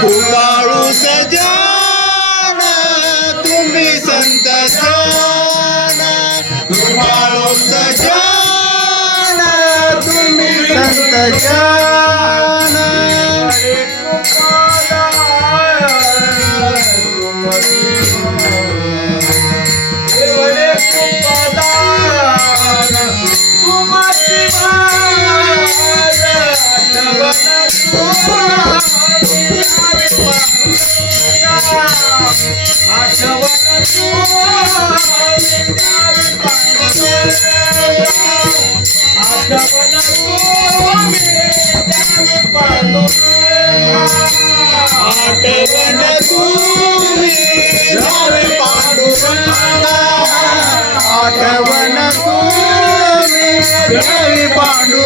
कुबाळू सजान तुम्ही संत जान कुबाळू सजान तुम्ही संत जान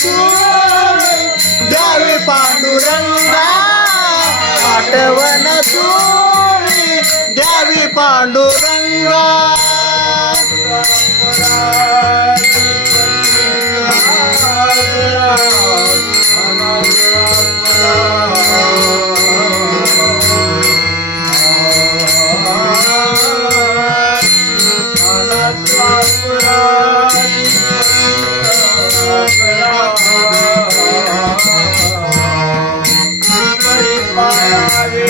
सोड द्यावे पांडुरंगा आठवण सोळी द्यावी पांडुरंगा.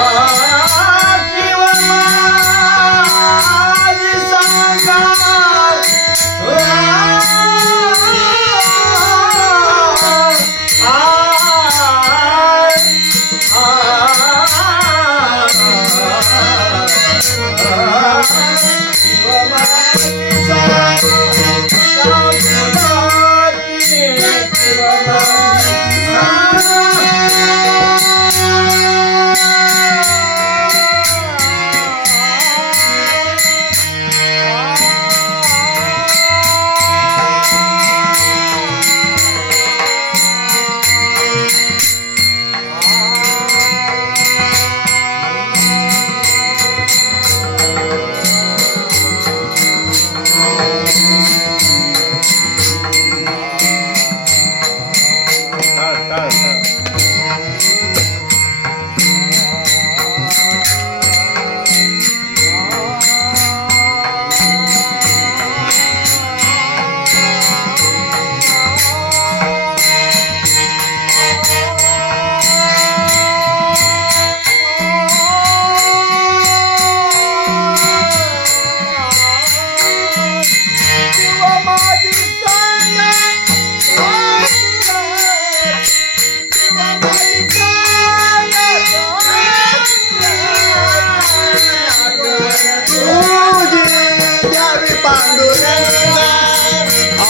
Oh,